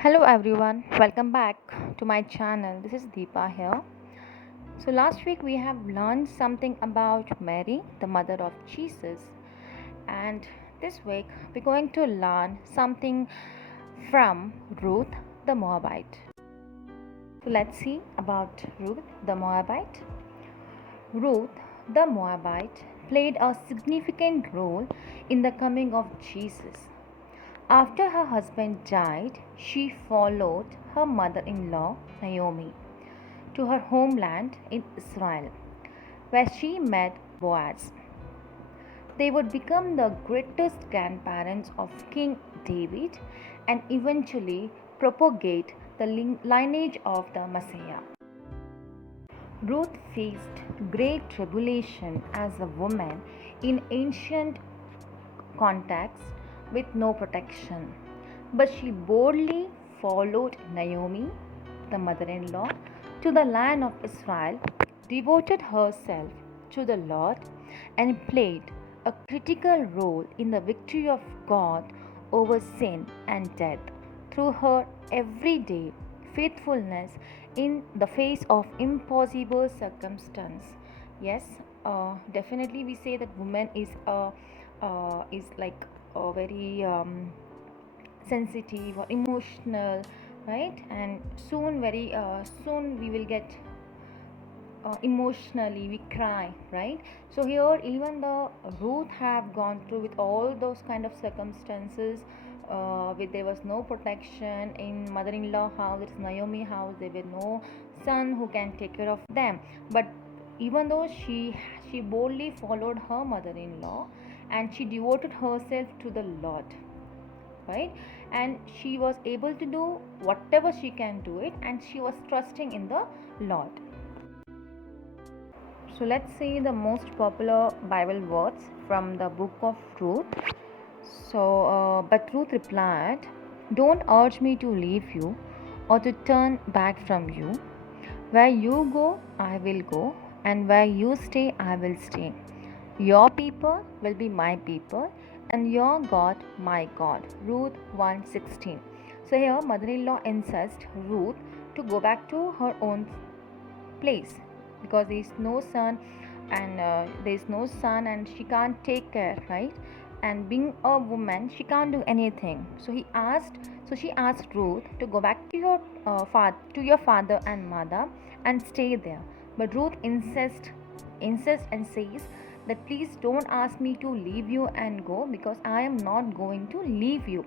Hello everyone, welcome back to my channel. This is Deepa here. So, last week we have learned something about Mary, the mother of Jesus, and this week we're going to learn something from Ruth the Moabite. So, let's see about Ruth the Moabite. Ruth the Moabite played a significant role in the coming of Jesus. After her husband died, she followed her mother in law, Naomi, to her homeland in Israel, where she met Boaz. They would become the greatest grandparents of King David and eventually propagate the lineage of the Messiah. Ruth faced great tribulation as a woman in ancient context with no protection. But she boldly followed Naomi, the mother in law, to the land of Israel, devoted herself to the Lord, and played a critical role in the victory of God over sin and death through her everyday faithfulness in the face of impossible circumstance. Yes, definitely we say that woman is like a very sensitive or emotional, right? And soon, very soon, we will get emotionally we cry, right? So here even the Ruth have gone through with all those kind of circumstances, with there was no protection in mother-in-law house, it's Naomi house, there were no son who can take care of them. But even though she boldly followed her mother-in-law and she devoted herself to the Lord, right? And she was able to do whatever she can do it, and she was trusting in the Lord. So let's see the most popular Bible words from the book of Ruth. But Ruth replied, "Don't urge me to leave you or to turn back from you. Where you go, I will go, and where you stay, I will stay. Your people will be my people, and your God my God." Ruth 1:16. So here mother-in-law insists Ruth to go back to her own place because there is no son and she can't take care, right? And being a woman, she can't do anything. So she asked Ruth to go back to your father and mother and stay there. But Ruth insists and says that please don't ask me to leave you and go, because I am not going to leave you.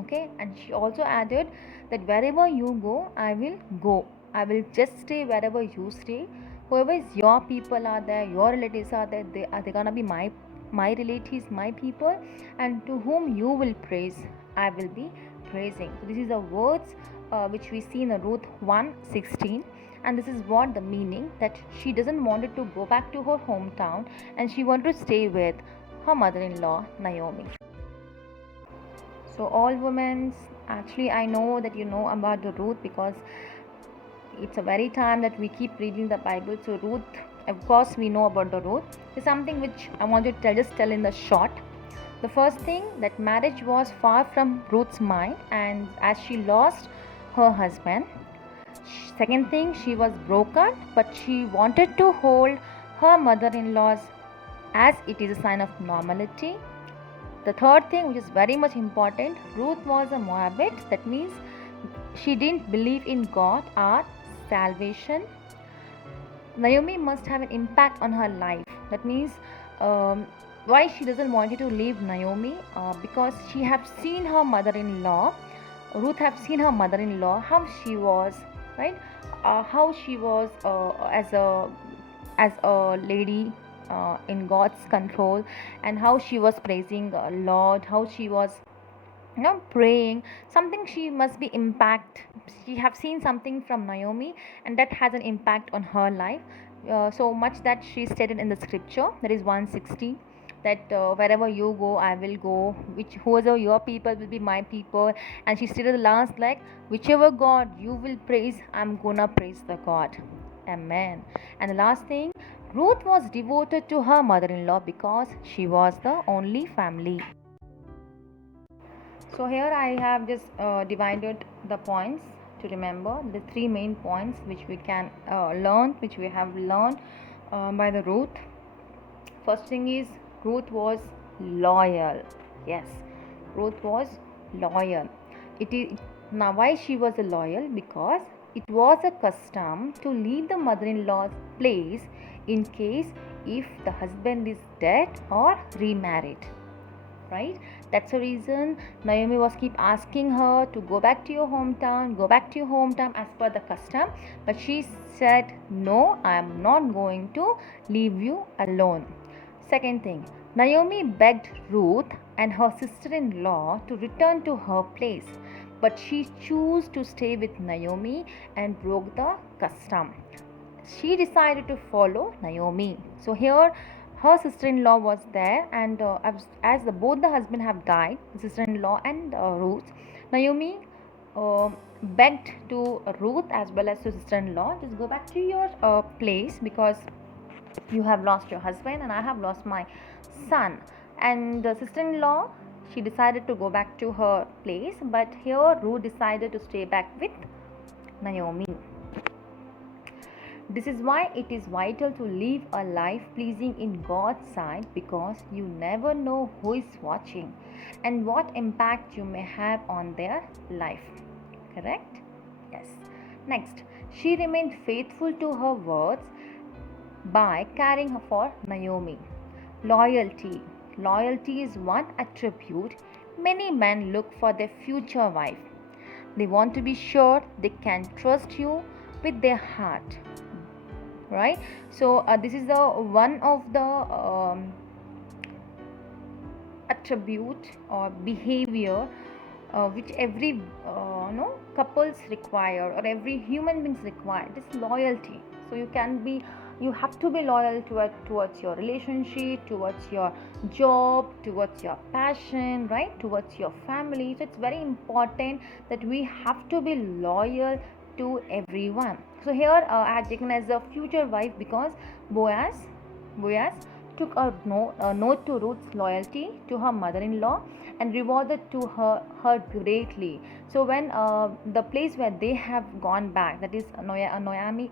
Okay, and she also added that wherever you go, I will go. I will just stay wherever you stay. Whoever is your people are there, your relatives are there, they gonna be my relatives, my people, and to whom you will praise, I will be praising. So this is the words which we see in the Ruth 1:16, and this is what the meaning, that she doesn't wanted to go back to her hometown and she wanted to stay with her mother-in-law Naomi. So all women, actually I know that you know about the Ruth, because it's a very time that we keep reading the Bible. So Ruth, of course we know about the Ruth. There's something which I want to tell in the short. The first thing, that marriage was far from Ruth's mind, and as she lost her husband. Second thing, she was broken, but she wanted to hold her mother-in-laws as it is a sign of normality. The third thing, which is very much important, Ruth was a Moabite. That means she didn't believe in God or salvation. Naomi must have an impact on her life. That means why she doesn't want you to leave Naomi, because she have seen her mother-in-law. Ruth have seen her mother-in-law, how she was, right? How she was as a lady in God's control, and how she was praising Lord, how she was praying. Something she must be impact. She have seen something from Naomi, and that has an impact on her life. So much that she stated in the scripture, that is 160, that wherever you go, I will go, which whoever your people will be my people. And she stated the last, like, whichever God you will praise, I'm gonna praise the God. Amen. And the last thing, Ruth was devoted to her mother-in-law because she was the only family. So here I have just divided the points to remember the three main points which we can learn, which we have learned by the Ruth. First thing is Ruth was loyal. Yes, Ruth was loyal. It is now why she was a loyal, because it was a custom to leave the mother-in-law's place in case if the husband is dead or remarried, right? That's the reason Naomi was keep asking her to go back to your hometown, go back to your hometown as per the custom, but she said no, I am not going to leave you alone. Second thing, Naomi begged Ruth and her sister-in-law to return to her place, but she chose to stay with Naomi and broke the custom. She decided to follow Naomi. So here her sister-in-law was there, and both the husband have died, sister-in-law and Ruth, Naomi begged to Ruth as well as to sister-in-law, just go back to your place, because you have lost your husband and I have lost my son. And the sister-in-law, she decided to go back to her place, but here Ruth decided to stay back with Naomi. This is why it is vital to live a life pleasing in God's sight, because you never know who is watching and what impact you may have on their life. Correct? Yes. Next, she remained faithful to her words by caring for Naomi. Loyalty. Loyalty is one attribute many men look for their future wife. They want to be sure they can trust you with their heart, right? So this is the one of the attribute or behavior which every couples require, or every human beings require. It is loyalty. So you have to be loyal towards your relationship, towards your job, towards your passion, right, towards your family. So it's very important that we have to be loyal to everyone. So here I have taken as a future wife because Boaz took a note to Ruth's loyalty to her mother-in-law and rewarded to her greatly. So when the place where they have gone back, that is Naomi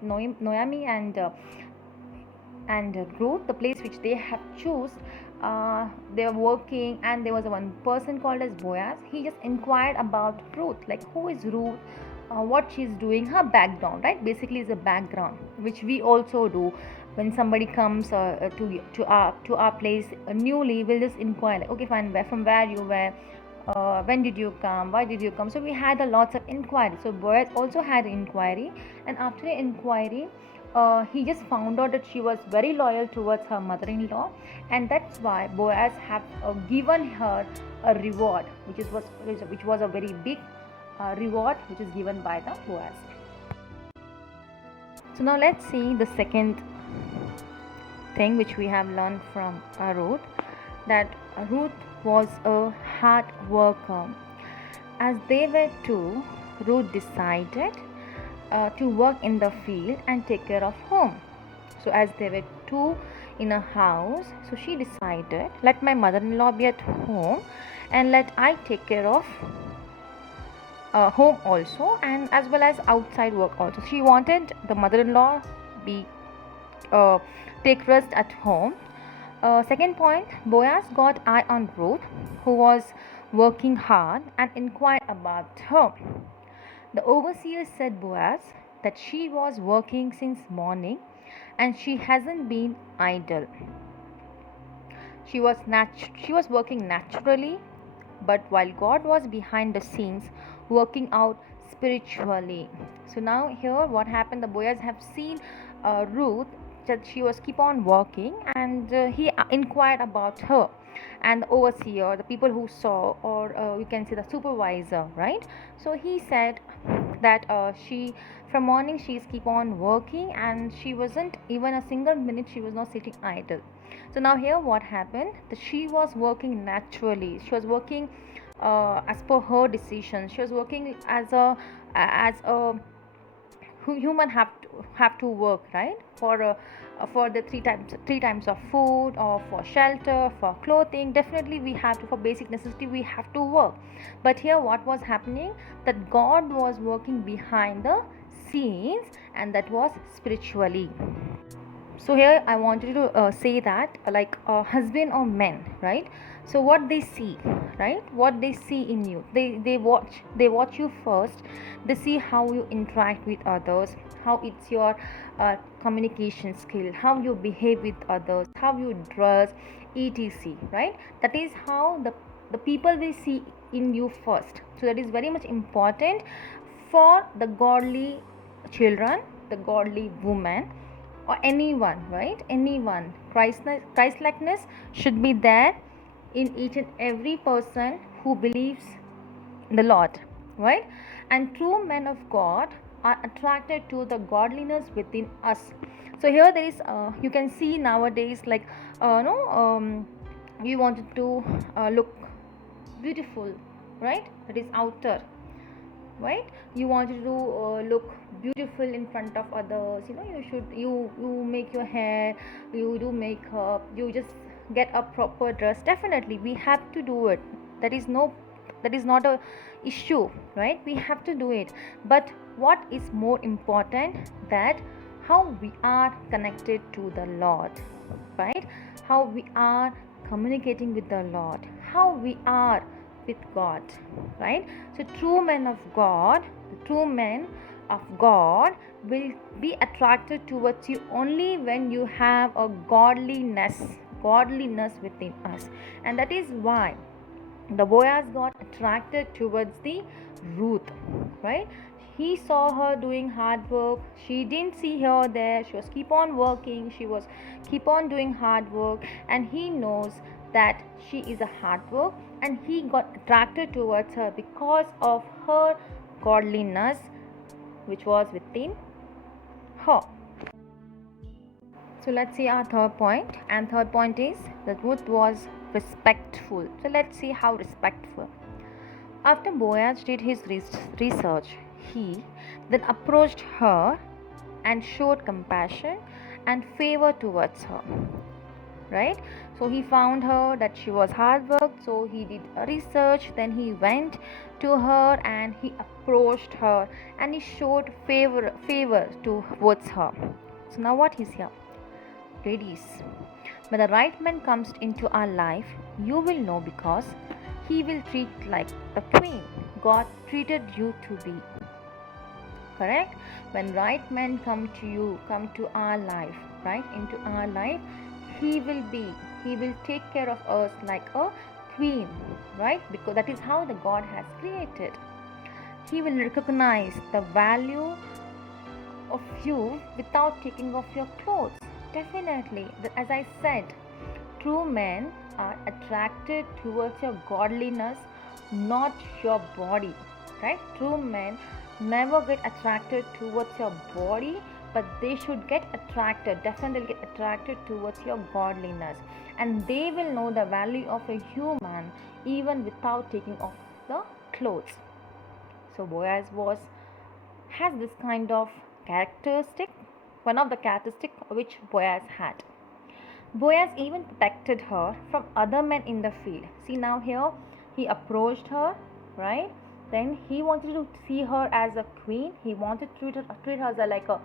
and Ruth, the place which they have choose, they were working, and there was one person called as Boaz. He just inquired about Ruth, like who is Ruth, what she's doing, her background, right? Basically is a background which we also do when somebody comes to our place newly. We'll just inquire, like, okay, fine, from where you were, when did you come, why did you come? So we had a lots of inquiry. So Boaz also had inquiry, and after inquiry he just found out that she was very loyal towards her mother-in-law, and that's why Boaz have given her a reward, which was a very big reward which is given by the Boaz. So now let's see the second thing which we have learned from Ruth, that Ruth was a hard worker. As they were two, Ruth decided to work in the field and take care of home. So as they were two in a house, so she decided, let my mother-in-law be at home and let I take care of home also, and as well as outside work also. She wanted the mother-in-law be take rest at home. Second point, Boaz got eye on Ruth, who was working hard, and inquired about her. The overseer said Boaz that she was working since morning and she hasn't been idle. She was working naturally, but while God was behind the scenes working out spiritually. So now here what happened, the Boaz have seen Ruth, that she was keep on working, and he inquired about her, and the overseer, the people who saw, or you can say the supervisor, right? So he said that she from morning she's keep on working, and she wasn't even a single minute she was not sitting idle. So now here what happened, that she was working naturally, she was working as per her decision, she was working as a human have to work, right, for the three times of food, or for shelter, for clothing. Definitely we have to, for basic necessity we have to work. But here what was happening, that God was working behind the scenes, and that was spiritually. So here I wanted to say that, like, husband or men, right? So what they see, right, what they see in you, they watch you first. They see how you interact with others, how it's your communication skill, how you behave with others, how you dress, etc, right? That is how the people will see in you first. So that is very much important for the godly children, the godly woman, or anyone, right? Anyone. Christ likeness should be there in each and every person who believes in the Lord, right? And true men of God are attracted to the godliness within us. So here there is, you can see nowadays, like, no, you wanted to look beautiful, right? That is outer, right? You wanted to look beautiful in front of others. You make your hair, you do makeup, you just get a proper dress. Definitely we have to do it. That is not a issue, right? We have to do it. But what is more important, that how we are connected to the Lord, right? How we are communicating with the Lord, how we are with God, right? So true men of God, the true men of God will be attracted towards you only when you have a godliness within us. And that is why the Boaz got attracted towards the Ruth, right? He saw her doing hard work. She didn't see her there. She was keep on working. She was keep on doing hard work, and he knows that she is a hard work, and he got attracted towards her because of her godliness which was within her. So let's see our third point, and third point is that Ruth was respectful. So let's see how respectful. After Boaz did his research, he then approached her and showed compassion and favor towards her, right? So he found her that she was hard work, so he did a research, then he went to her and he approached her and he showed favor towards her. So now what is here? Ladies, when the right man comes into our life, you will know, because he will treat like the queen God treated you to be. Correct? When right men come to our life, right, into our life, he will take care of us like a queen, right? Because that is how the God has created. He will recognize the value of you without taking off your clothes. Definitely, as I said, true men are attracted towards your godliness, not your body, right? True men never get attracted towards your body, but they should get attracted, definitely get attracted towards your godliness, and they will know the value of a human even without taking off the clothes. So Boaz has this kind of characteristic, one of the characteristic which Boaz had. Boaz even protected her from other men in the field. See, now here he approached her, right? Then he wanted to see her as a queen. He wanted to treat her as like a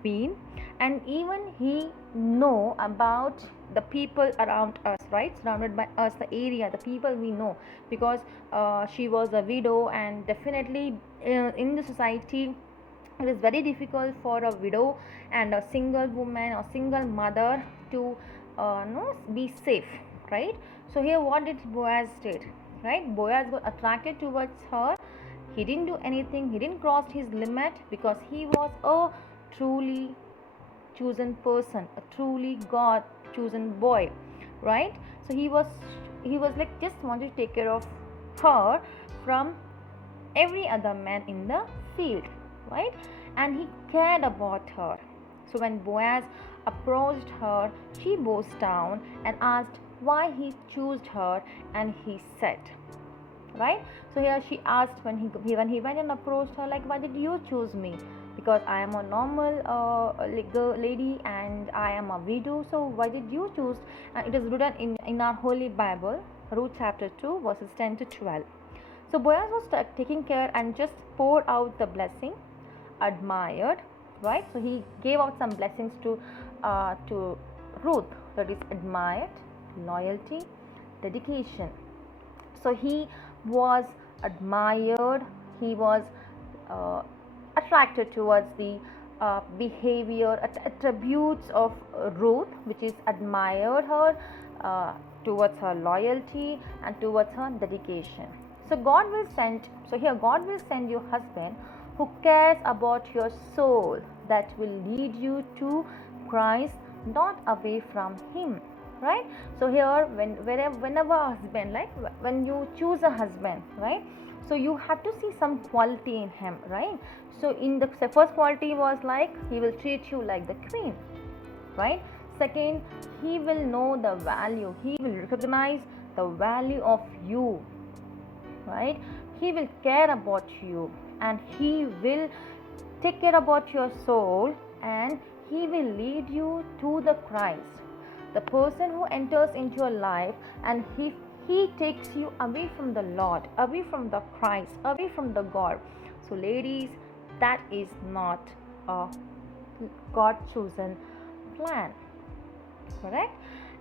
queen, and even he know about the people around us, right? Surrounded by us, the area, the people we know, because she was a widow, and definitely in the society it is very difficult for a widow and a single woman or single mother to be safe, right? So here what did Boaz did, right? Boaz got attracted towards her. He didn't do anything, he didn't cross his limit, because he was a truly chosen person, a truly God chosen boy, right? So he was like just wanted to take care of her from every other man in the field, right? And he cared about her. So when Boaz approached her, she bowed down and asked why he chose her, and he said, right? So here she asked when he went and approached her, like, why did you choose me? Because I am a normal lady and I am a widow, so why did you choose? And it is written in our holy Bible, Ruth chapter 2 verses 10 to 12. So Boaz was taking care and just poured out the blessing, admired, right? So he gave out some blessings to Ruth, that is admired, loyalty, dedication. So he was admired, he was uh, attracted towards the behavior, attributes of Ruth, which is admired her, towards her loyalty and towards her dedication. So God will send, so here God will send you husband who cares about your soul, that will lead you to Christ, not away from him, right? So here whenever a husband, like when you choose a husband, right, so you have to see some quality in him, right? So in the first quality was like he will treat you like the queen, right? Second, he will know the value, he will recognize the value of you, right? He will care about you and he will take care about your soul, and he will lead you to the Christ, the person who enters into your life, and he takes you away from the Lord, away from the Christ, away from the God. So ladies, that is not a God chosen plan, correct?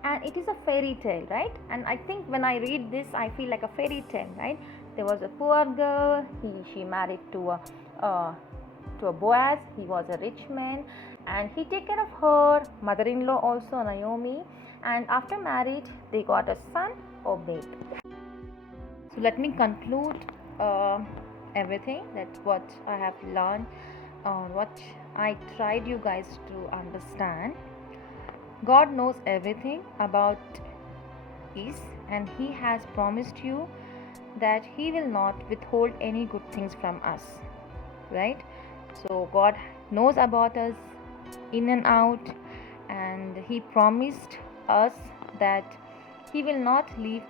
And it is a fairy tale, right? And I think when I read this, I feel like a fairy tale, right? There was a poor girl, she married to a Boaz. He was a rich man and he take care of her mother-in-law also, Naomi, and after marriage they got a son, Obed. So let me conclude everything, that's what I have learned, what I tried you guys to understand. God knows everything about us, and he has promised you that he will not withhold any good things from us, right? So God knows about us in and out, and he promised us that he will not leave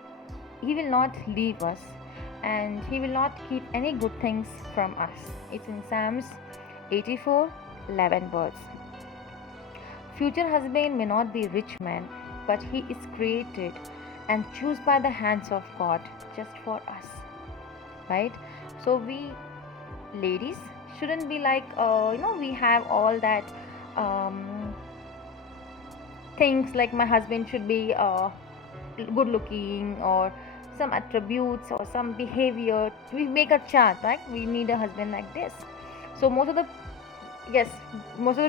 us, and he will not keep any good things from us. It's in Psalms 84:11 words. Future husband may not be rich man, but he is created and chosen by the hands of God just for us, right? So we ladies shouldn't be like we have all that things like my husband should be good looking, or some attributes or some behavior. We make a chart, right? We need a husband like this. So most of the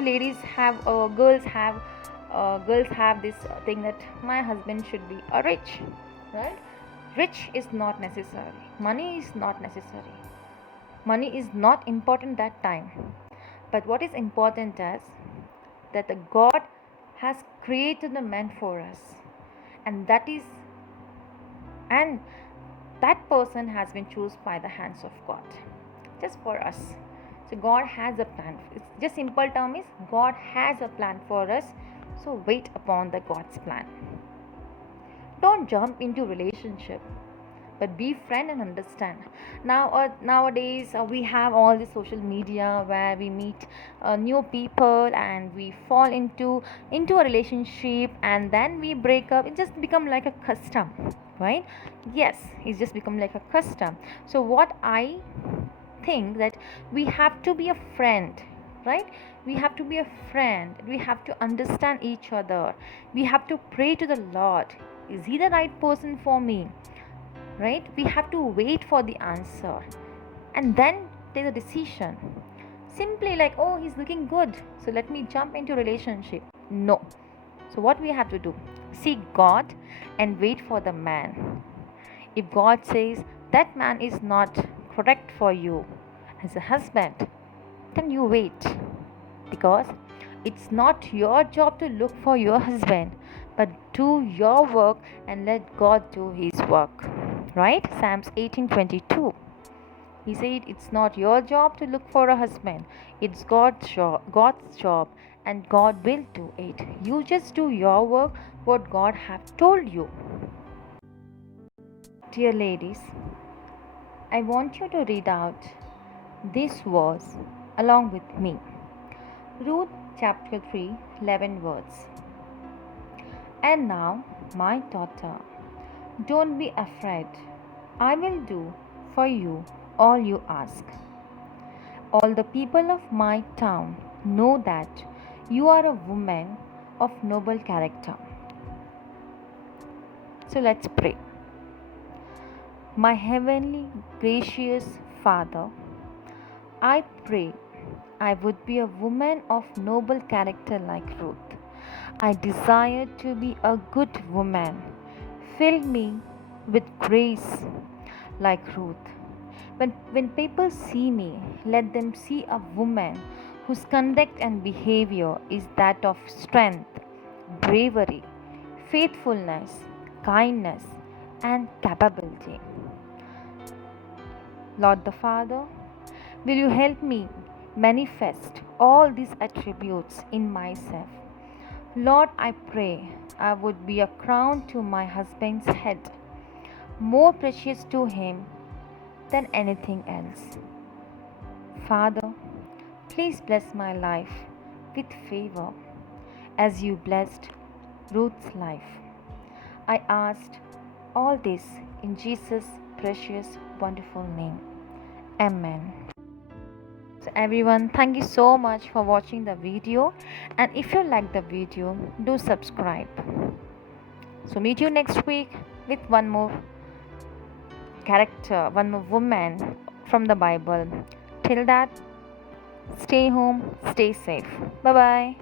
ladies have girls have this thing that my husband should be a rich, right? Rich is not necessary, money is not necessary, money is not important that time. But what is important is that the God has created a man for us, and that person has been chosen by the hands of God just for us. So God has a plan. It's just simple term is God has a plan for us. So wait upon the God's plan. Don't jump into relationship, but be friend and understand. Nowadays we have all the social media where we meet new people and we fall into a relationship, and then we break up. It just become like a custom, right? Yes, it's just become like a custom. So what I think that we have to be a friend, right? We have to be a friend, we have to understand each other, we have to pray to the Lord, is he the right person for me, right? We have to wait for the answer and then take a decision. Simply like, oh, he's looking good, so let me jump into relationship. No. So what we have to do, seek God and wait for the man. If God says that man is not correct for you as a husband, then you wait, because it's not your job to look for your husband, but do your work and let God do his work, right? Psalms 18:22. He said it's not your job to look for a husband, it's God's job, and God will do it. You just do your work, what God have told you. Dear ladies, I want you to read out this verse along with me. Ruth chapter 3, 11 words. And now, my daughter, don't be afraid. I will do for you all you ask. All the people of my town know that you are a woman of noble character. So let's pray. My heavenly gracious Father, I pray I would be a woman of noble character like Ruth. I desire to be a good woman. Fill me with grace like Ruth. When people see me, let them see a woman whose conduct and behavior is that of strength, bravery, faithfulness, kindness, and capability. Lord the Father, will you help me manifest all these attributes in myself? Lord, I pray I would be a crown to my husband's head, more precious to him than anything else. Father, please bless my life with favor as you blessed Ruth's life. I asked all this in Jesus' precious, wonderful name. Amen. So everyone, thank you so much for watching the video, and if you like the video, do subscribe. So meet you next week with one more character, one more woman from the Bible. Till that, stay home, stay safe. Bye bye.